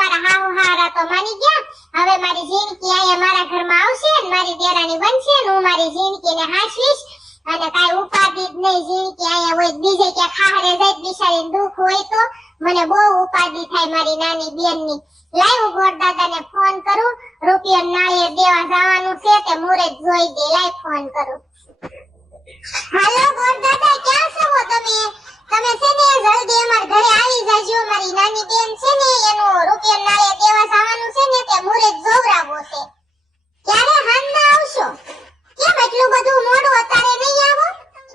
મારા હાહુ હારા તો માની ગયા. હવે મારી જિંદગી અહીંયા મારા ઘરમાં આવશે ને મારી દેરાણી બનશે ને હું મારી જિંદગીને હાંસવીશ અને કાઈ ઉપાધિ જ નહીં. જિંદગી અહીંયા હોય બીજે ક્યાં ખાહરે જાય બિચારીને દુઃખ હોય તો મને બહુ ઉપાધિ થાય મારી નાની બેનની. લાવ ગોર દાદાને ફોન કરું, રૂપિયા નાળીએ દેવા જવાનું છે તે મુરત જોઈ દે. લાવ ફોન કરું. હાલો ગોર દાદા, ક્યાં છો તમે? તમે છે ને જલ્દી અમાર ઘરે આવી જાજો. મારી નાની બેન છે ને એનું રૂપિયા નાળીએ દેવા જવાનું છે ને તે મુરત જોવરાવો છે. ક્યારે હાંજના આવશો? કેમ એટલું બધું મોડું અત્યારે નહીં આવો?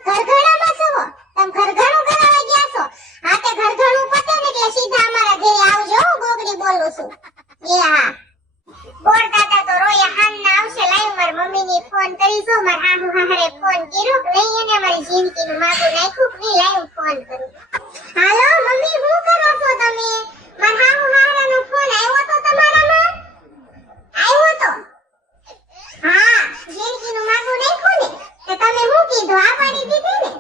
ઘરઘણામાં છો? તમે ઘરઘણું કરાવવા ગયા છો? હા તે ઘરઘણું પતે ને એટલે સીધા અમારા ઘરે આવજો. ગોગડી બોલું છું. એ હા ગોર દાદા તો રોયા હાંજના આવશે. લાવ મારી મમ્મીને ફોન કરી જો. માર હાહુ હાહરે ફોન કર્યો નહીં એને મારી જિંદગીનું માગું નાખ્યું નહીં. લાવ ફોન કરું. હાલો મમ્મી, શું કરો છો તમે? માર હાહુ હાહરાનો ફોન આવ્યો તો તમારામાં? આવ્યો તો? હા, જિંદગીનું માગું નાખ્યું ને તો તમે શું કીધું? આ પાડી દીધી ને?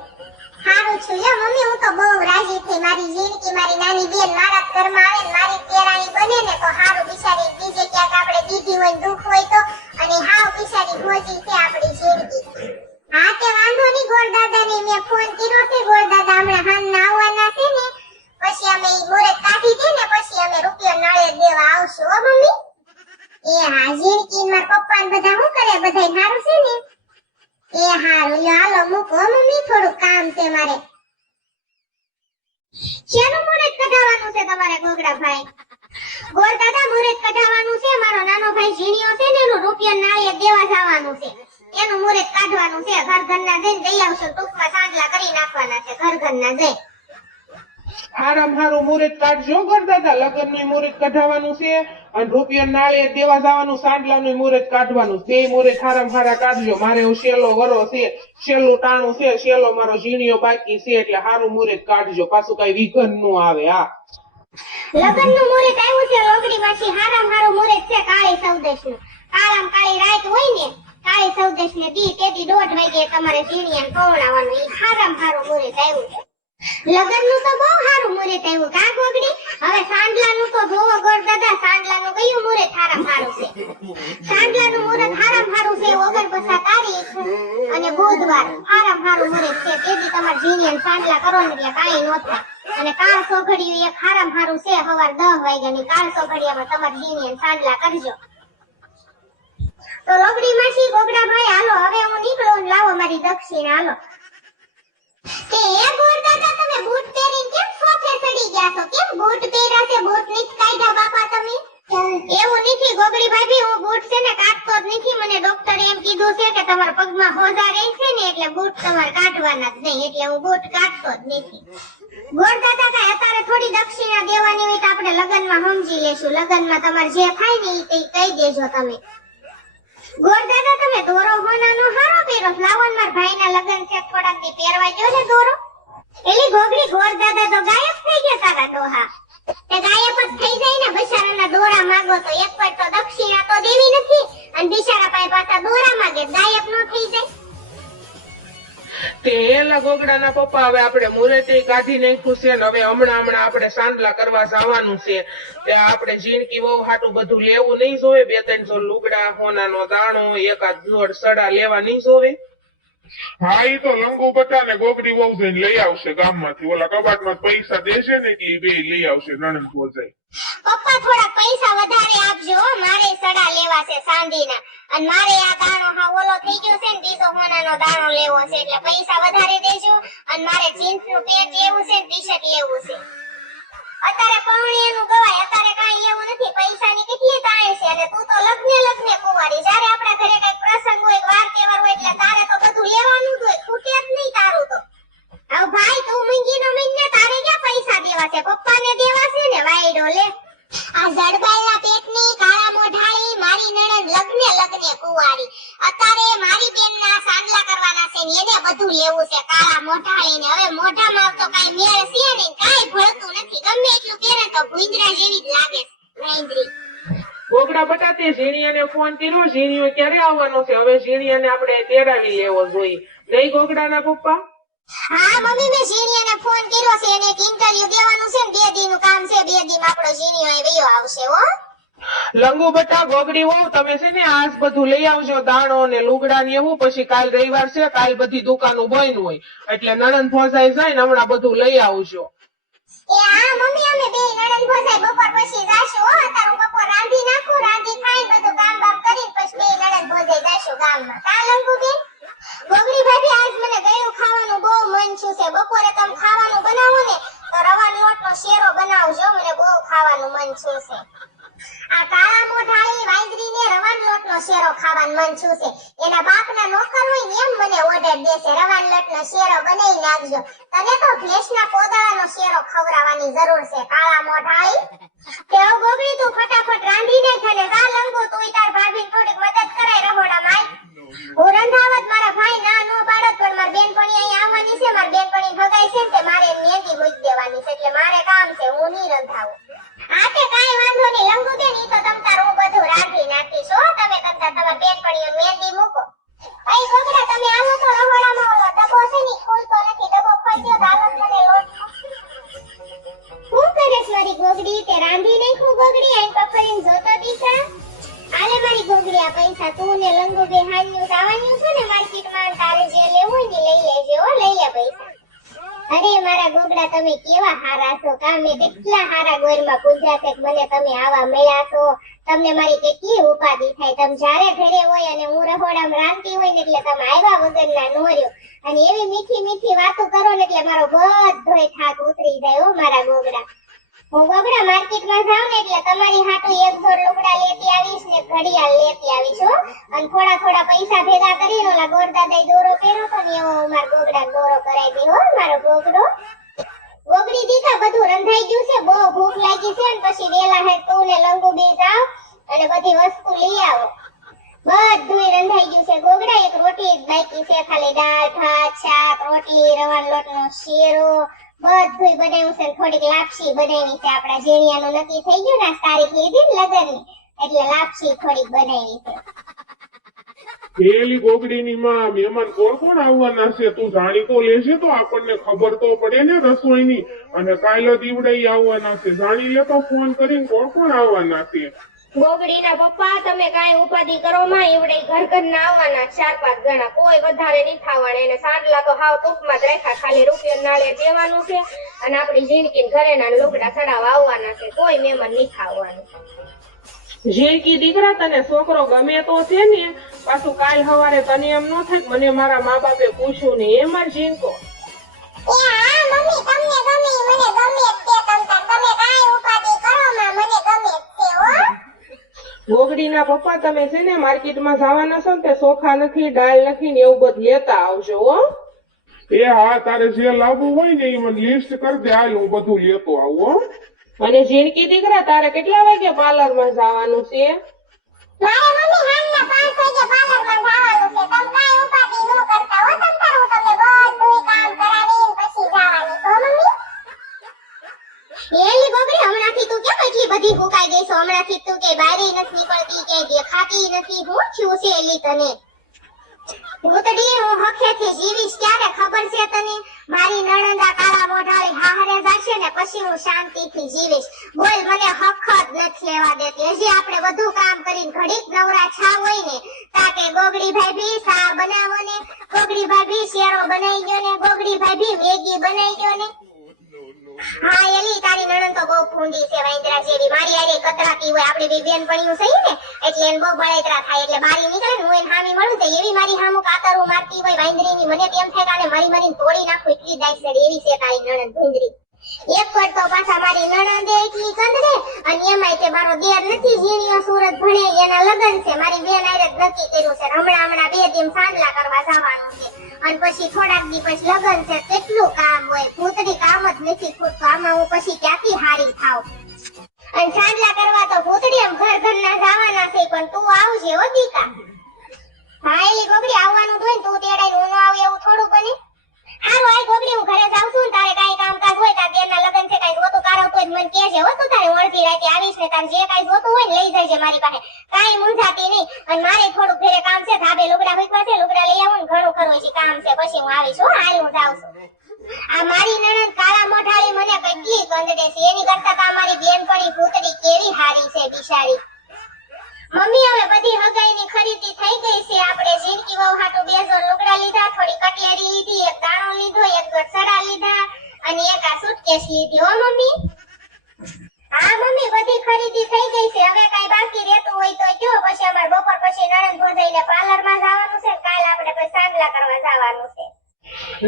હારું છું લ્યો મમ્મી, હું તો બહુ રાજી થઈ. મારી જિંદગી મારી નાની બેન મારા ઘરમાં આવે ને મારી તેરાણી બને ને તો હારું. બિચારી બીજે ક્યાંક આપણે દીધી હોય દુઃખ હોય તો અને હાવ બિચારી ભોજી છે આપણી જિંદગી. હા તે વાંધો નહીં ગોર દાદાને મેં ફોન કર્યો છે. ગોર દાદા હમણાં હાંજના આવવાના છે ને પછી અમે મુરત કાઢી દે ને પછી અમે રૂપિયા નાળે દેવા આવશું હો મમ્મી. એ હા, જિંદગી મારા પપ્પા ને બધા શું કરે? બધાય સારું છે ને? એ હારું લ્યો હાલો મૂકો મમ્મી, થોડું કામ છે મારે. શેનું મુરત કઢાવવાનું છે તમારે ગોગડા ભાઈ? ગોર દાદા મુરત કઢાવવાનું છે. મારો નાનો ભાઈ ઝીણિયો છે ને એનું રૂપિયા નાળીએ દેવા જવાનું છે. એનું મુરત કાઢવાનું છે. ઘરના જઈને દઈ આવશો. ટૂંકમાં સાંડલા કરી નાખવાના છે ઘરના જઈ. હારામ હારું મુરત કાઢજો ગોર દાદા. લગ્નનું મુરત કઢાવવાનું છે અને રૂપિયા નાળીએ દેવા જવાનું, સાંડલાનું મુરત કાઢવાનું. બે મુરત હારામ હારા કાઢજો. મારે એવું શેલો વરો છે, શેલું ટાણું છે, શેલો મારો ઝીણિયો બાકી છે એટલે હારું મુરત કાઢજો. પાછું કઈ વિઘન નું આવે. હા, લગ્નનું મુરત આવ્યું છે. લોગડી માંથી હારામ હારું મુરત છે કાળી ચૌદશનું. કાળામ કાળી રાત હોય ને કાળી ચૌદશ ને દી તેથી 1:30 વાગે તમારે ઝીણિયાને પવડાવવાનું. ઈ હારામ હારું મુરત આવ્યું છે. લગ્નનું તો બહુ હારું મુરત આવ્યું કા ગોગડી? હવે સાંડલાનું તો જોવો ગોર દાદા, સાંડલાનું કયું મુરત હારામ હારું છે? સાંડલાનું મુરત હારામ હારું છે 29 તારીખ અને બુધવાર. હારામ હારું મુરત છે. તેથી તમારે ઝીણિયાને સાંડલા કરો ને એટલે કાઈ ન થાય. અને કાળ સોઘડિયું એક હારામ હારું છે. સવાર 10 વાગ્યાની કાળ સોઘડિયામાં તમારે ઝીણિયાને સાંડલા કરજો. તો લોગડી માસી ગોગડા ભાઈ હાલો હવે હું નીકળું. લાવો મારી દક્ષિણા હાલો. તે એ ગોર દાદા તમે બૂટ પહેરીને કેમ સોફે ચડી ગયા છો? કેમ બૂટ પહેર્યા છે? બૂટ નીચ કાઢ્યા બાપા તમે? એવું નથી ગોગડી ભાભી, હું બૂટ છે ને કાઢતો જ નથી. મને ડોક્ટરે એમ કીધું છે કે તમારા પગમાં હોજા રહે છે ને એટલે બૂટ તમારે કાઢવાના જ નહીં. એટલે હું બૂટ કાઢતો જ નથી. ગોર દાદા કાંઈ અત્યારે થોડી દક્ષિણા દેવાની હોય તો આપણે લગ્નમાં સમજી લેશું. લગ્નમાં તમારે જે થાય ને એ કહી દેજો તમે. ગોર દાદા તમે દોરો હોનાનો હારો પહેરો. લાવણ માર ભાઈના લગ્ન છે થોડાક દી પહેરવા ગયો છે દોરો. એલી ગોગડી ગોર દાદા તો ગાયબ થઈ ગયા તારા ડોહા. તે ગાયબ જ થઈ જાય ને. બિચારાના દોરા માંગો તો એક પર તો દક્ષિણા તો દેવી નથી અને બિચારા પાસે પાછા દોરા માંગે. ગાયબ નો થઈ જાય. તે એલા ગોગડાના પપ્પા હવે આપણે મુરતે કાઢી નાખ્યું છે ને હવે હમણાં આપણે સાંડલા કરવા જવાનું છે. ત્યાં આપણે જિંદગી બહુ હાટું બધું લેવું નહીં જોવે. 2-3 લુગડા, હોનાનો દાણો, એકાદ જોડ સડા લેવા નહીં જોવે. હા, ઈ તો લંગુ બટા ને ગોગડી વહુ જઈને લઈ આવશે ગામમાંથી. ઓલા કબાટમાં પૈસા દેશે ને કે બે લઈ આવશે નણંદ ભોજાઈ. પપ્પા થોડા પૈસા વધારે આપજો. મારે સડા લેવા છે ચાંદીના અને મારે આ દાણો હા ઓલો થઈ ગયો છે ને બીજો હોનાનો દાણો લેવો છે એટલે પૈસા વધારે દેજો. અને મારે જીન્સનું પેન્ટ લેવું છે ને ટી-શર્ટ લેવું છે. અત્યારે પૌણીયાનું ગવાય. અત્યારે કાંઈ એવું નથી. પૈસાની કેટલી તાણ છે અને તું તો લગ્ને કુંવારી. જ્યારે આપણા ઘરે કઈ પ્રસંગ હોય, વાર તહેવાર હોય એટલે તારે તો બધું લેવાનું જ હોય. ખૂટે જ નહીં તારું તો. હવે ભાઈ તું મૂંગીનો મહિને તારે ક્યાં પૈસા દેવા છે? પપ્પાને દેવા છે ને. વાયડો લે. આ જડબાઈના પેટની કાળા મોઢાળી મારી નણંદ લગ્ને કુંવારી. અત્યારે મારી બેનના સાંડલા કરવાના છે ને એને બધું લેવું છે કાળા મોઢાળીને. હવે મોઢામાં તો કાઈ મેળ છે ને કાઈ ભળતું નથી. ગમે એટલું પહેરે તો ભૂંદરા જેવી જ લાગે છે. વાંદરી ગોગડા બટા તે ઝીણિયાને ફોન કર્યો. ઝીણિયો ક્યારે આવવાનો છે? હવે ઝીણિયાને આપણે તેડાવી લેવો જોઈએ નહીં ગોગડાના પપ્પા? હા મમ્મી, મેં ઝીણિયાને ફોન કર્યો છે. એને એક ઇન્ટરવ્યુ દેવાનું છે ને 2 દીનું કામ છે. 2 દીમાં આપણો ઝીણિયો મજો આવશે હો. લંગુ બટા ગોગડી હોવ તમે છે ને આજ બધું લઈ આવજો, દાણો ને લુગડા ને એવું. પછી કાલ રવિવાર છે, કાલ બધી દુકાનો બંધ હોય એટલે નણંદ ફોસાઈ જાય ને હમણાં બધું લઈ આવજો. એ હા મમ્મી અમે બે નણંદ ભોજાઈ બપોર પછી જાશું હો. અત્યારે હું બપોર રાંધી નાખું, રાંધી ખાઈને બધું કામ બામ કરીને પછી બે નણંદ ભોજાઈ જાશું ગામમાં. કા લંગુ બેન? ગોગડી ભાભી આજ મને ગળ્યું ખાવાનું બહુ મન છું છે. બપોરે તમે ખાવાનું બનાવો ને તો રવાનો લોટનો શેરો બનાવજો, મને બહુ ખાવાનું મન છું છે. આ કાળા મોઢાળી વાંદરીને રવાન લોટનો શેરો ખાવાનું મન છું છે. એના બાપના નોકર હોય ને એમ મને ઓર્ડર દેશે રવાન લોટનો શેરો બનાવી નાખજો. તને તો ભેંસના પોદળાનો શેરો ખવડાવવાની જરૂર છે કાળા મોઢાળી. તે ગોગડી તું ફટાફટ રાંધી નાખ અને જા લંગુ તું તાર ભાભીને થોડીક મદદ કરાય રહોડામાં. હું રંધાવત મારા ભાઈ ના નો પાડત પણ મારી બેનપણી અહીં આવવાની છે, મારી બેનપણી ભગાઈ છે તે મારે મહેંદી મૂકી દેવાની છે એટલે મારે કામ છે, હું નહીં રંધાવું. હા તે કાઈ વાંધો નહીં લંગુ બેન, ઈ તો તમ તાર હું બધું રાંધી નાખીશ હો. તમે તમતા તમારી બેનપણીઓ મહેંદી મૂકો. ભાઈ ગોગડા તમે આવો તો રહોડામાં ઓલો ડબ્બો છે ને ખોલતો નથી, ડબ્બો ખોલ્યો તો આલમ મને લોટ. શું કરેશ મારી ગોગડી? તે રાંધી નાખ્યું ગોગડી? આઈ પફરીને જોતો દીસા. આલે મારી ગોગડી આ પૈસા તું ને લંગુ બે હાન્યું આવવાનું છે ને માર્કેટમાં, તારે જે લેવું હોય ને લઈ લેજે હો. લઈ લે પૈસા. અરે મારા ગોગડા તમે કેવા હારા છો, કા મેં કેટલા હારા ગોરમાં પૂજ્યા છે મને તમે આવા મળ્યા છો. તમને મારી કેટલી ઉપાધિ થાય. તમે જ્યારે ઘરે હોય અને હું રહોડામાં રાંધતી હોય ને એટલે તમે આવ્યા વગરના નો રહ્યો અને એવી મીઠી મીઠી વાતો કરો ને એટલે મારો બધોય થાક ઉતરી જાય હો મારા ગોગડા. હું ગોગડા માર્કેટમાં જાઉં ને એટલે તમારી હાટુ એક જોડ લુગડા લેતી આવીશ ને ઘડિયાળ લેતી આવીશ હો. અને થોડા થોડા પૈસા ભેગા કરીને ઓલા ગોરદાદાએ દોરો પહેર્યો તો ને એવો મારા ગોગડા દોરો કરાવી દે હો મારો ગોગડો. ગોગડી દીકા બધું રંધાઈ ગયું છે, બહુ ભૂખ લાગી છે ને પછી વેલા હે તું ને લંગુ બે જાવ અને બધી વસ્તુ લઈ આવો. બધુંય રંધાઈ ગયું છે ગોગડા, એક રોટલી જ બાકી છે ખાલી. દાળ ભાત શાક રોટલી રવાનો લોટનો શેરો બધુંય બનાવ્યું છે. થોડીક લાપસી બનાવી છે, આપણા ઝીણિયાનું નક્કી થઈ ગયું ને તારીખ લીધી ને લગનની એટલે લાપસી થોડીક બનાવી છે. પેલી ગોગડીની માં મહેમાન કોણ કોણ આવવાના છે તું જાણી તો લેશે તો આપણને ખબર તો પડે ને રસોઈની. અને કાલે દીવડાઈ આવવાના છે, જાણી લે તો ફોન કરીને કોણ કોણ આવવાના છે. ગોગડીના પપ્પા તમે કાંઈ ઉપાધિ કરો માં, એવડે ઘર ના આવવાના 4-5 જણા, કોઈ વધારે નહીં થવાના. એને સાંડલા તો હાવ ટૂંકમાં જ રાખ્યા, ખાલી રૂપિયા નાળે દેવાનું છે અને આપણી જિંદગી ઘરેના લુગડા ચડાવવા આવવાના છે, કોઈ મહેમાન નહીં ખાવાનું. ઝીણકી દીકરા તને છોકરો ગમે તો છે ને, પાછું કાલ સવારે તને એમ ન થાય મને મારા મા બાપે પૂછ્યું ને એમાં ઝીણકો. એ હા મમ્મી તમને ગમે મને ગમે જ તે તમતા તમે કાઈ ઉપાધિ કરો માં, મને ગમે જ તે હો. ગોગડીના પપ્પા તમે છે ને માર્કેટમાં જવાના છો ને તે ચોખા નથી દાળ નથી ને એવું બધું લેતા આવજો હો. એ હા તારે જે લાવવું હોય ને એ મને લિસ્ટ કરી દે, હાલ હું બધું લેતો આવું હો. અને ઝીણકી દીકરા તારે કેટલા વાગે પાર્લરમાં જવાનું છે? મારે મમ્મી હાલના 5 વાગે પાર્લરમાં જવાનું છે. તમે કાઈ ઉપાધિ ન કરતા હો. તમ તાર હું તમને બધું કામ કરાવીને પછી જવાની છો મમ્મી. એલી ગોગડી હમણાંથી તું કેમ એટલી બધી ફૂકાઈ ગઈ છો? હમણાંથી તું કે બારે નથી નીકળતી કે દેખાતી નથી, હું થયું છે એલી તને? ભૂતડી હું હખેથી જીવીશ ક્યારે ખબર છે તને? મારી નણંદા કાળા મોઢાળી હાહરે જાશે ને પછી હું શાંતિથી જીવીશ. બોલ મને હક જ નથી લેવા દેતી. હજી આપણે બધું કામ કરીને ઘડીક નવરા છા હોય ને તાકે ગોગડી ભાભી સા બનાવો ને, ગોગડી ભાભી શેરો બનાવી ગયો ને, ગોગડી ભાભી મેગી બનાવી ગયો ને. હા એલી તારી નણંદ તો બહુ ફૂંડી છે વાંદરા જેવી. મારી આરે કતરાતી હોય, આપણી બે બેનપણીઓ સહી ને એટલે એને બહુ બળેતરા થાય એટલે બારી નીકળે ને હું એને હામી મળું તો એવી મારી હામું કાતરું મારતી હોય વાંદરીની. મને તેમ થાય કે આને મારી મારીને તોડી નાખું એટલી દાયસર એવી છે તારી નણંદ ભૂંદરી. એક વાર તો પાછા મારી નણંદે એટલી કંદરે અને એમાંય તે મારો દેર નથી ઝીણીયો સુરત ભણે એના લગન છે. મારી બેન આરે જ નક્કી કર્યું છે હમણાં 2 દિન સાંડલા કરવા જવાનું છે અને પછી થોડાક દી પછી લગન છે. કેટલું કામ હોય ભૂતડી, કામ જ નથી ખૂટતું. આમાં હું પછી ક્યાંથી હારી થાવ? અને સાંડલા કરવા તો ભૂતડી એમ ઘરના જવાના છે પણ તું આવજે હો દીકા. હા એલી ગોગડી આવવાનું હોય ને તું તેડાઈને હું ન આવે એવું થોડું બને. હારું આય ગોગડી હું ઘરે જાઉં છું ને તારે કાઈ કામકાજ હોય તાર બેનના લગન છે કાઈ જોતું કારવતું હોય મને કહેજે હો. તું તારે અડધી રાતે આવીશ ને તારે જે કાઈ જોતું હોય ને લઈ જજે મારી પાસે, કાઈ મૂંઝાતી નહીં. અને મારે થોડું ઘરે કામ છે, ધાબે લુગડા મૂકવા છે, લુગડા લઈ આવું ને ઘણું ખરું છે કામ છે પછી હું આવીશ હો. હાલ હું જાઉં છું. આ મારી નણંદ કાળા મોઢાળી મને કેટલી કંદડે છે એની કરતા તો મારી બેનપણી ભૂતડી કેવી બિચારી. મમ્મી હવે બધી હગાઈની ખરીદી થઈ ગઈ છે. આપણે ઝીણકી વહુ હાટુ 2 જોડ લુગડા લીધા, થોડી કટલેરી લીધી, એક દાણો લીધો, એક ગોસડા લીધા અને એક આ સુટકેસ લીધી. હો મમ્મી? હા મમ્મી, બધી ખરીદી થઈ ગઈ છે. હવે કાઈ બાકી રહેતું હોય તો કયો. પછી અમાર બપોર પછી નણંદ ભોજાઈને પાર્લરમાં જવાનું છે. કાલ આપણે પછી સાંડલા કરવા જવાનું છે.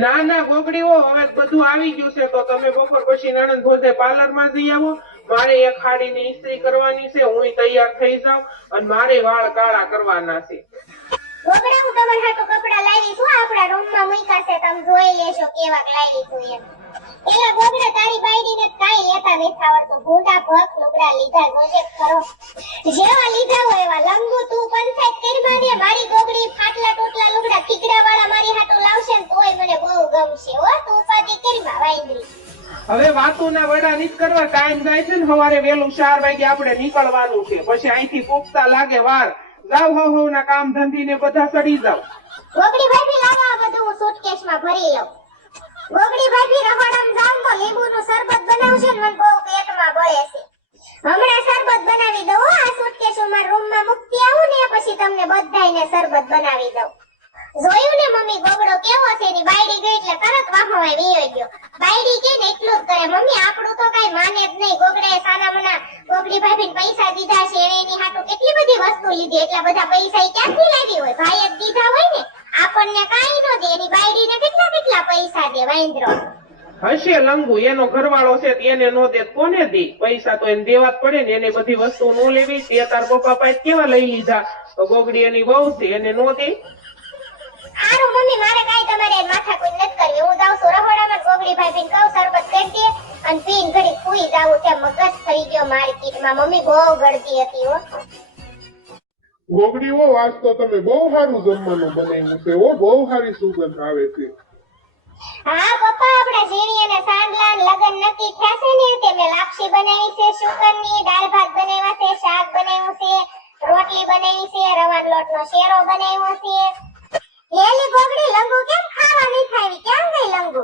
ના ના ગોગડીઓ, હવે બધું આવી ગયું છે તો તમે બપોર પછી નણંદ ભોજે પાર્લરમાં જઈ આવો. મારે એક હાડીની ઇસ્ત્રી કરવાની છે, હું તૈયાર થઈ જાઉં અને મારે વાળ કાળા કરવાના છે. ગોગડા, હું તમારા હાટુ કપડા લાવી છું. આપણા રૂમમાં મૂક્યા છે, તમે જોઈ લેશો કેવાક લાવી છું એમ. એલા ગોગડા, તારી બાયડીને કાઈ લેતા નથી આવડતું. ભૂંડા ભક લુગડા લીધા જોજે ખરો. જેવા લીધા હોય એવા. લંગુ તું પંચાયત કરીમાં ને મારી ગોગડી ફાટલા ટોટલા લુગડા ઠીકડા વાળા મારી હાટુ લાવશે ને તોય મને બહુ ગમશે. હો તું ઉપાધિ કરીમાં વાંદરી. હવે વાતુના વડા નીત કરવા ટાઈમ જાય છે ને. સવારે વહેલું 4 વાગે આપણે નીકળવાનું છે. પછી અહીંથી પોગતા લાગે વાર. જાવ હો ના કામ ધંધી ને બધા સડી જાવ. ગોગડી ભાભી, લાવો આ બધું હું સુટકેસમાં ભરી લઉં. ગોગડી ભાભી, રહોડામાં જાઉં તો લીંબુનું શરબત બનાવશે ને, મને બહુ પેટમાં બળે છે. હમણાં શરબત બનાવી દઉં હો. આ સુટકેસ હું મારા રૂમમાં મૂકતી આવું ને પછી તમને બધાયને શરબત બનાવી દઉં. જોયું ને મમ્મી, ગોગડો કેવો છે? એની બાયડી ગઈ એટલે તરત વાહોવાય વીયો ગયો. બાયડી કે ને એટલું જ કરે. મમ્મી, આપણું તો કાઈ માને જ નહીં. ગોગડાએ સાના મના ગોગડી ભાભીને પૈસા દીધા છે. એણે એની હાટુ કેટલી બધી વસ્તુ લીધી. એટલા બધા પૈસા ઈ ક્યાંથી લાવી હોય? ભાઈ જ દીધા હોય ને. આપણને કાઈ ન દે. એની બાયડીને કેટલા કેટલા પૈસા દે વાંદરો. હશે લંગુ, એનો ઘરવાળો છે તો એને નો દે કોને દે? પૈસા તો એને દેવા જ પડે ને. એને બધી વસ્તુ નો લેવી. તે તાર પપ્પા પાસે કેવા લઈ લીધા? તો ગોગડી એની વહુ છે, એને નો દે. હારું મમ્મી, મારે કાઈ તમારે માથા કોઈ નથી કરવી. હું જાઉં છું રહોડામાં. ગોગડી ભાભીને કહું શરબત કરી દે અને પીને ઘડી સૂઈ જાવું. ત્યાં મગજ થઈ ગયો માર્કેટમાં. મમ્મી બહુ ગળતી હતી હો. ગોગડી હો, આજ તો તમે બહુ સારું જમવાનું બનાવ્યું છે. હો, બહુ સારી સુગંધ આવે છે. હા પપ્પા, આપણા ઝીણી અને સાંડલા લગન નક્કી થયા છે ને તે મેં લાપસી બનાવી છે, શુકરની દાળ ભાત બનાવ્યા છે, શાક બનાવ્યું છે, રોટલી બનાવી છે, રવાનો લોટનો શેરો બનાવ્યો છે. હેલી ગોગડી, લંગુ કેમ ખાવા નહીં ખાવી? કેમ ગઈ લંગુ?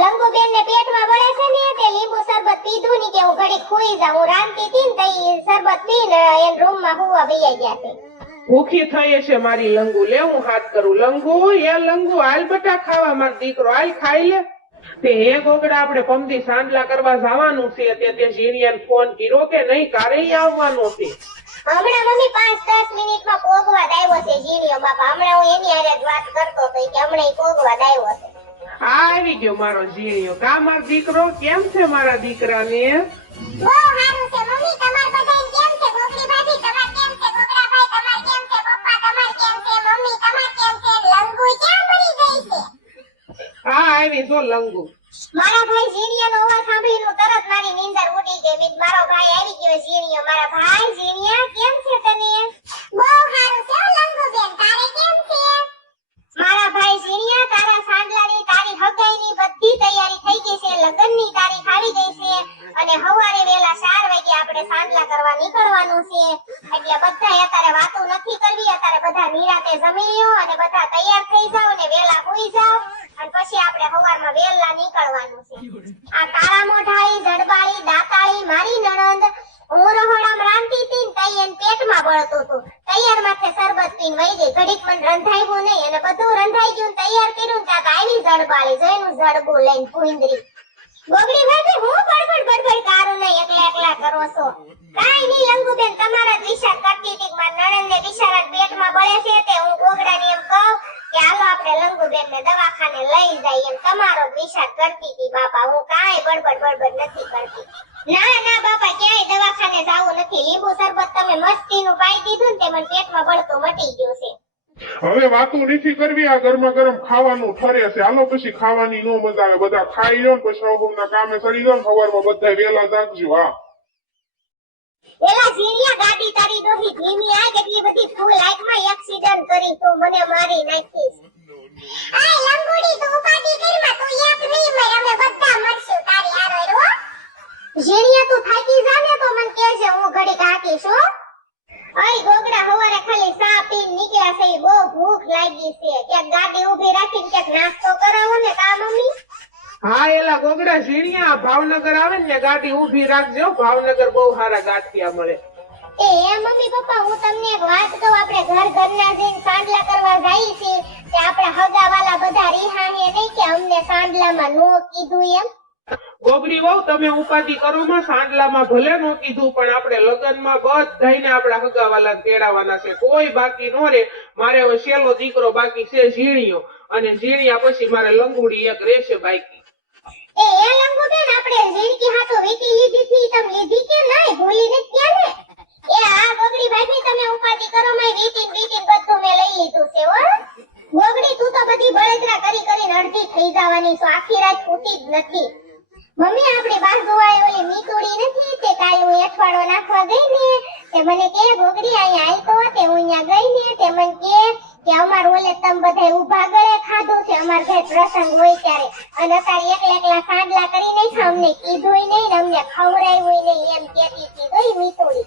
લંગુ બેન ને પેટમાં બળે છે ને તે લીંબુ શરબત પીધું ની કે હું ઘડી ખુઈ જાઉં. હું રાંધતી હતી ને તઈ શરબત પીને એન રૂમમાં હુવા બેહી ગયા છે. ભૂખી થઈ છે મારી લંગુ. લે હું હાથ કરું. લંગુ, એ લંગુ, હાલ બટા ખાવા. મારો દીકરો હાલ ખાઈ લે. તે હે ગોગડા, આપણે પમદી સાંડલા કરવા જવાનું છે. તે ઝીણીયાને ફોન કર્યો કે નહીં? કારે આવવાનો છે? હમણાં મમ્મી 5-10 મિનિટમાં પોગવા આવ્યો છે ઝીણીયો બાપા. હમણાં હું એની હારે જ વાત કરતો હતો કે હમણાં પોગવા આવ્યો છે. આવી ગયો મારો ઝીણીયો. કા મારો દીકરો? કેમ છે મારા દીકરાને? બહુ સારું છે મમ્મી. તમાર બધાય કેમ છે? ગોગડી ભાભી તમાર કેમ છે? ગોગડા ભાઈ તમાર કેમ છે? પપ્પા તમાર કેમ છે? મમ્મી તમાર કેમ છે? લંગુ ક્યાં મરી ગઈ છે? હા, આવી જો લંગુ. મારા ભાઈ ઝીણીયાનો અવાજ સાંભળીને તરત મારી નીંદર ઉડી ગઈ. મેં મારો ભાઈ આવી ગયો ઝીણીયો. મારા ભાઈ ઝીણીયા, કેમ છે તને? બહુ સારું છે લંગુ બેન. તારે કેમ છે? મારા ભાઈ ઝીણીયા, તારા સાંડલાની, તારી હગાઈની બધી તૈયારી થઈ ગઈ છે. લગ્નની તારીખ આવી ગઈ છે અને સવારે વેલા 4 વાગે આપણે સાંડલા કરવા નીકળવાનું છે. એટલે બધાય અત્યારે વાતો નથી કરવી. અત્યારે બધા નિરાતે જમી લ્યો અને બધા તૈયાર થઈ જાવ અને વેલા હોઈ જાવ અને પછી આપણે સવારમાં વેલા નીકળવાનું છે. આ કાળા મોઢાઈ, જડબાળી, દાતાળી મારી નણંદ. હું રહોડામાં રાંધતી હતી ને તઈ એને પેટમાં બળતું હતું. તૈયાર માથે શરબત પીને વહી ગઈ. ઘડીક મને રંધાવ્યું નહીં અને બધું રંધાઈ ગયું. તૈયાર કર્યું ત્યાં આવી જડબાળી. જોઈનું જડબું લઈને ભૂંદરી. ગોગડી ભાભી, હું બડબડ કારું નહીં એકલા કરો છો. કાઈ નહીં લંગુબેન, તમારા જ વિચાર કરતી હતી. મારા નણંદને બિચારા પેટમાં બળે છે તે હું ગોગડાને એમ કહું કે હાલો આપણે લંગુબેનને દવાખાને લઈ જાય. એમ તમારો જ વિચાર કરતી હતી બાપા. હું કાઈ બડબડ નથી કરતી. ના ના બાપા, ક્યાંય દવાખાને જાવું નથી. લીંબુ શરબત તમે મસ્તીનું પાઈ દીધું ને તે મને પેટમાં બળતું મટી ગયું છે. હવે વાતો નથી કરવી. આ ગરમા ગરમ ખાવાનું ઠરે છે. હાલો પછી ખાવાની નો મજા આવે. બધા ખાઈ લો ને પછી સૌના કામે ચડી જાવ. સવારમાં બધા વેલા જાગજો. હા, એલા ઝીણિયા, ગાડી તારી ડોહી ધીમી આ કેટલી બધી ફૂલ લાઈટમાં એક્સિડન્ટ કરી તું મને મારી નાખીશ. આ લંગુડી તું ઉપાડી કરમાં. તું એક નહીં મર, અમે બધા મરશું તારી હારે હો. ઝીણિયા, તું થાકી જા ને તો મને કહેજે, હું ઘડી કાકીશ હો. અય ગોગડા, હવારે ખાલી ચા પીને નીકળ્યા છે. બહુ ભૂખ લાગી છે. ક્યાંક ગાડી ઊભી રાખીને ક્યાંક નાસ્તો કરાવો ને. કા મમ્મી? હા, એલા ગોગડા ઝીણિયા, ભાવનગર આવે ને ગાડી ઊભી રાખજો. ભાવનગર બહુ સારા ગાંઠિયા મળે. મમ્મી પપ્પા હું તમને એક વાત કહું, આપણે ઘરના જઈને સાંડલા કરવા જઈએ છીએ તે આપણા હગાવાલા બધા રિહાણે નહીં કે અમને સાંડલામાં નો કીધું એમ. ગોગડી વહુ તમે ઉપાધિ કરો માં, સાંડલામાં ભલે નો કીધું પણ આપણે લગ્નમાં બધાઈને આપણા હગાવાલા તેડાવવાના છે, કોઈ બાકી નો રે. મારે હવે શેલો દીકરો બાકી છે ઝીણીયો, અને ઝીણિયા પછી મારે લંગુડી એક રહેશે બાકી. એ લંગુબેન આપણે ઝીણકી હાટો વીટી લીધી હતી, તમે લીધી કે નહીં? ભૂલી નથી ગયા ને? આ ગોગડી ભાભી તમે ઉપાધિ કરો માં, વીટી બધું મેં લઈ લીધું છે હો. ગોગડી તું તો બધી બળતરા કરીને અડધી થઈ જવાની છો, આખી રાત ઉઠી જ નથી. મમ્મી આપણી બાજુવાળે ઓલી મીતુડી નથી તે કાલ હું અઠવાડો નાખવા ગઈ ને તે મને કે ગોગડી અહીંયા આવી તો તે હું અહીંયા ગઈ ને તે મને કે અમાર ઓલે તમે બધા ઊભા ગળે ખાધું છે, અમાર ઘરે પ્રસંગ હોય ત્યારે, અને અત્યારે એકલા સાંડલા કરી નહીં, અમને કીધું નહીં ને અમને ખવડાવ્યું નહીં એમ કહેતી હતી. ગઈ મીતુડી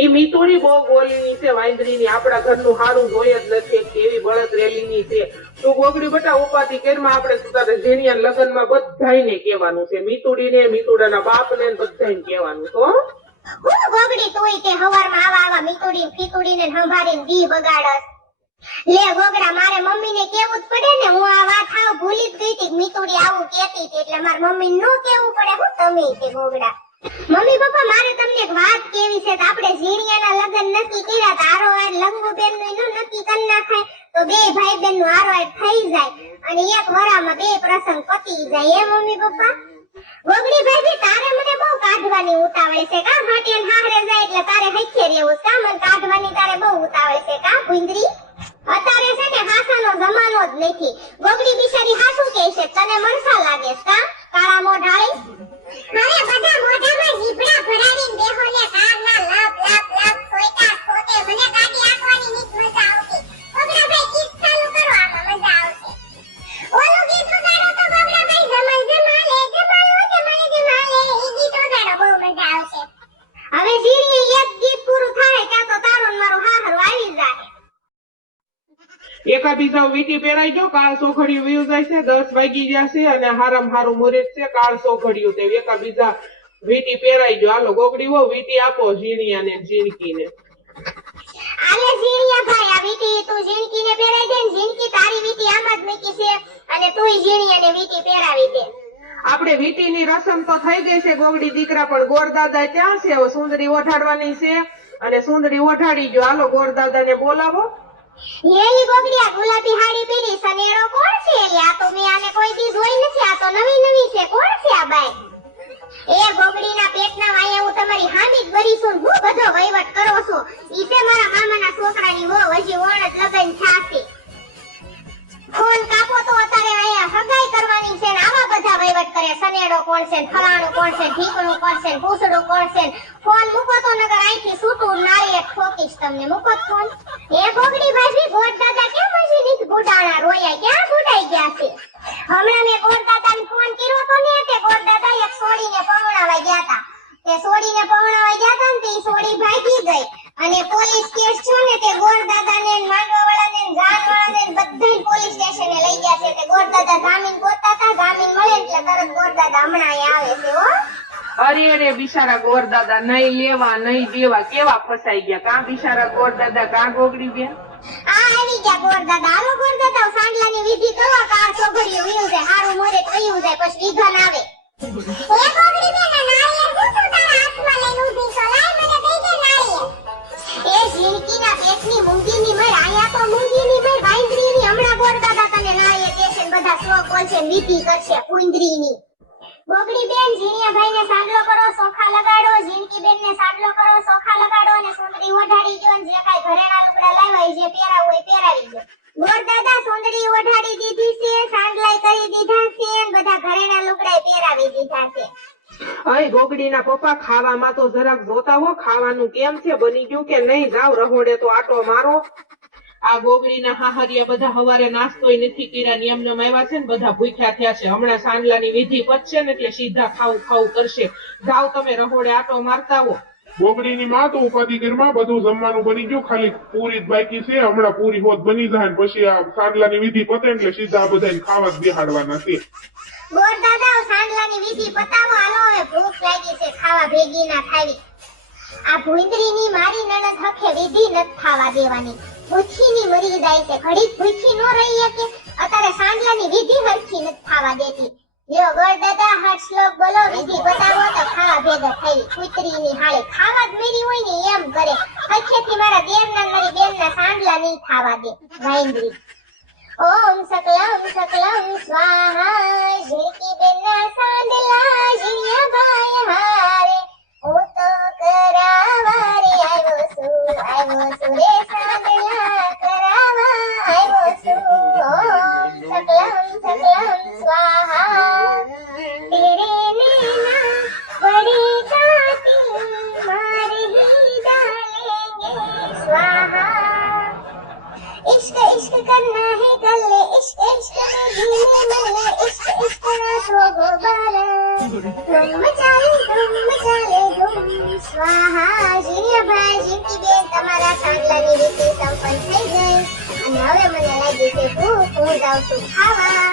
એ મીતુડી બહુ બોલીની છે, વાંદરીની. આપણા ઘરનું હારું જોઈ જ નથી, કેવી બળતરેલીની છે. તું ગોગડી બેટા ઉપાધિ કેરમાં આપણે સુધારે ઝીણિયા લગ્નમાં બધાઈને કહેવાનું છે, મીતુડીને, મીતુડાના બાપને બધાઈને કહેવાનું છે. હું ગોગડી તુંય તે હવારમાં આવા મીતુડી ફીતુડીને સંભાળીને દી બગાડસ. લે ગોગડા મારે મમ્મીને કેવું જ પડે ને, હું આ વાત હાવ ભૂલી જ ગઈ હતી કે મીતુડી આવું કહેતી હતી, એટલે મારે મમ્મીને નો કેવું પડે. હું તમે તે ગોગડા મમ્મી પપ્પા મારે તમને એક વાત કેવી છે, આપણે ઝીણિયાના લગ્ન નક્કી કર્યા તારો આ લંગુબેન નું નક્કી કરી નાખાય તો બે ભાઈ બેન નું આરોય થઈ જાય અને એક વરામાં બે પ્રસંગ પતી જાય. એ મમ્મી પપ્પા ગોગડી ભાઈ તારે મને બહુ કાઢવાની ઉતાવળ છે કા? હાટે હારે જાય એટલે તારે હૈખે રહેવું કા? મને કાઢવાની તારે બહુ ઉતાવળ છે કા ભૂંદરી? અત્યારે છે ને હાસાનો જમાનો જ નથી. ગોગડી બિચારી હાસું કહે છે, તને મરસા લાગે કા કાળા મોઢાળી? અરે બધા મોઢામાં જીભડા ભરાવીને બેહો ને કારના લાપ લાપ લાપ સોઈતા સોતે મને ગાડી આંકવાની નીચ મજા આવતી. ગોગડા ભાઈ ગીત ચાલુ કરો, આમાં મજા આવશે. ઓલું ગીત વગાડો તો ગોગડા ભાઈ જમાલ જમાલે જમાલો જમાલે ઈ ગીત વગાડો, બહુ મજા આવશે. હવે ઝીણી એક ગીત પૂરું થાય ત્યાં તો તારો ને મારો હાહરો આવી જાય. એકાબીજા વીટી પહેરાઈ જો, કાળ સોખડિયું વીયું જાય છે, 10 વાગી ગયા છે અને હારામ હારું મુહૂર્ત છે, કાળ સોખડિયું તે એકાબીજા વીટી પહેરાઈ જો. હાલો ગોગડી હો વીટી આપો ઝીણિયાને ઝીણકીને. આલે ઝીણિયા ભાઈ આ વીટી તું ઝીણકીને પહેરાઈ દે ને, ઝીણકી તારી વીટી આમ જ મૂકી છે અને તુંય ઝીણિયાને વીટી પહેરાવી દે. આપણે વીટીની રસમ તો થઈ ગઈ છે ગોગડી દીકરા, પણ ગોરદાદા ક્યાં છે? હવે સુંદરી ઓઢાડવાની છે અને સુંદરી ઓઢાડી જો. હાલો ગોરદાદાને બોલાવો. એલી ગોગડી આ ગુલાબી હાડી પહેરી સનેડો કોણ છે? એલી આ તો મેં આને કોઈ દી જોઈ નથી, આ તો નવી છે. કોણ છે આ બાઈ? એ ગોગડીના પેટના વાયા હું તમારી હામી જ બરી છું, હું બધો વહીવટ કરો છો. ઈ છે મારા મામાના છોકરાની વહુ, હજી ઓણ જ લગન થાશે. ફોન કાપો તો અત્યારે આયા હગાઈ કરવાની છે ને આવા બધા વહીવટ કરે. સનેડો કોણ છે, ફલાણું કોણ છે, ઢીકણું કોણ છે, પૂછડું કોણ છે. ફોન મૂકો તો નગર અહીંથી છૂટું નાળીએ ઠોકીશ તમને. મૂકો ફોન. એ ગોગડી ભાભી ગોડ દાદા કેમ હજી નીચ બુડાણા રોયા, ક્યાં બુડાઈ ગયા છે? હમણાં મેં ગોડ દાદાને ફોન કર્યો તો ને તે ગોડ દાદા એક સોડીને પવણાવા ગયા હતા. તે સોડીને પવણાવા ગયા હતા ને તે સોડી ભાગી ગઈ અને પોલીસ કેસ છો ને તે ગોડ દાદાને માંડવાવાળાને જાનવાળાને બધાય પોલીસ સ્ટેશને લઈ ગયા છે. તે ગોડ દાદા જામીન ગોતતા હતા, જામીન મળે એટલે તરત ગોડ દાદા હમણાં અહીંયા આવે છે હો. અરે બિચારા ગોરદાદા નહીં લેવા નહીં દેવા કેવા ફસાઈ ગયા કા બિચારા ગોરદાદા કા ગોગડી બેન? આવી ગયા ગોડ દાદા. હાલો ગોડ દાદા સાંડલાની વિધિ કરો, કાર છોકરીઓ વીયું જાય, હારું મોરે થયું જાય પછી વિઘન આવે. એ ગોગડી બેન નાળિયેર હું તો તારા હાથમાં લઈને ઊભી છો, લાય મને દઈ દે નાળિયેર. એ ઝીણકીના પેટની મૂંગીની મર, આયા તો મૂંગીની મર વાંદરીની. હમણાં ગોડ દાદા તને નાળિયેર દેશે ને બધા શ્લોક બોલશે ને વિધિ કરશે કુંદરીની. ગોગડી બેન ઝીણિયા ભાઈને સાંડલો કરો, સોખા લગાડો. ઝીણકી બેનને સાંડલો કરો, સોખા લગાડો અને સુંદરી ઓઢાડી દો ને જે કાઈ ઘરેણા લુગડા લાવ્યા જે પહેરાવું હોય પહેરાવી દો. ગોર દાદા સુંદરી ઓઢાડી દીધી છે, સાંડલાઈ કરી દીધા છે અને બધા ઘરેણા લુગડા પહેરાવી દીધા છે. અય ગોગડીના પપ્પા ખાવામાં તો જરાક જોતા હો, ખાવાનું કેમ છે, બની ગયું કે નહીં? જાવ રહોડે તો આટો મારો. આ ગોગડીના હાહરિયા બધા હવારે નાસ્તોય નથી કર્યા, નિયમનમ આવ્યા છે ને બધા ભૂખ્યા થયા છે. હમણાં સાંડલાની વિધિ પતશે ને એટલે સીધા ખાવું કરશે. જાવ તમે રહોડે આટો મારતા હો. ગોગડીની માં તો ઉપાધિ ઘરમાં બધું જમવાનું બની ગયું, ખાલી પૂરી જ બાકી છે. હમણાં પૂરી હોત બની જાય ને પછી આ સાંડલાની વિધિ પતે એટલે સીધા આ બધાને ખાવા જ બેહાડવાના છે. ગોર દાદા સાંડલાની વિધિ પતાવો, હાલો હવે ભૂખ લાગી છે, ખાવા ભેગી ના ખાવી. આ ભૂંદરીની મારી નણંદ હખે વિધિ નથ થાવા દેવાની. ભૂખીની મરી જાય છે, ઘડીક ભૂખી નો રહી શકે. અત્યારે સાંજલાની વિધિ હરખી નથ થાવા દેતી. લ્યો ગોરદાદા હાથ શ્લોક બોલો, વિધિ બતાવો તો ખાવા ભેગા થઈ. કૂતરીની હાલે ખાવા જ મેરી હોય ને એમ કરે. હખેથી મારા દેરના ને મારી બેનના સાંજલા નહીં થાવા દે. વાંદરી ઓમ સકલમ સ્વાહા, ઝીણકી બેનના સાંડલા ઝીણ્યા ભાઈ હારે. હું તો કરાવા રે આવ્યો છું રે સાંડલા કરાવા આવ્યો છું. ઓમ સકલમ સ્વાહા, તેરે નैना बड़ी कातिल मार ही डालेंगे स्वाहा. इश्क इश्क करना है कर ले, इश्क इश्क में जीने मरने, इश्क इश्क ना तो गोबारा. धूम मचा ले धूम स्वाहा. જીણિયા ભાઈ જીણકી બેન તમારા સાંડલાની રીતિ સંપન્ન થઈ ગઈ અને હવે મને લાગી છે ભૂખ. હું જાઉં છું ખાવા.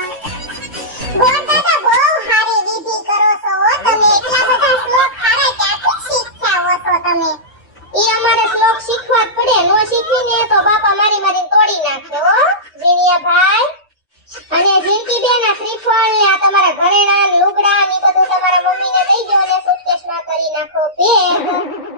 ગોરદાદા બહુ સારી વિધિ કરો છો હો તમે. એટલા બધા શ્લોક સારા ક્યાંથી શીખ્યા હો છો તમે? ઈ અમારે શ્લોક શીખવા જ પડે. નો શીખીને તો બાપા મારી તોડી નાખે હો જીણિયા ભાઈ. અને જીણકી બેન આ શ્રીફળ ને આ તમારા ઘરેણા લુગડા ને બધું તમારા મમ્મીને દઈ દો અને સુટકેસમાં કરી નાખો પેક.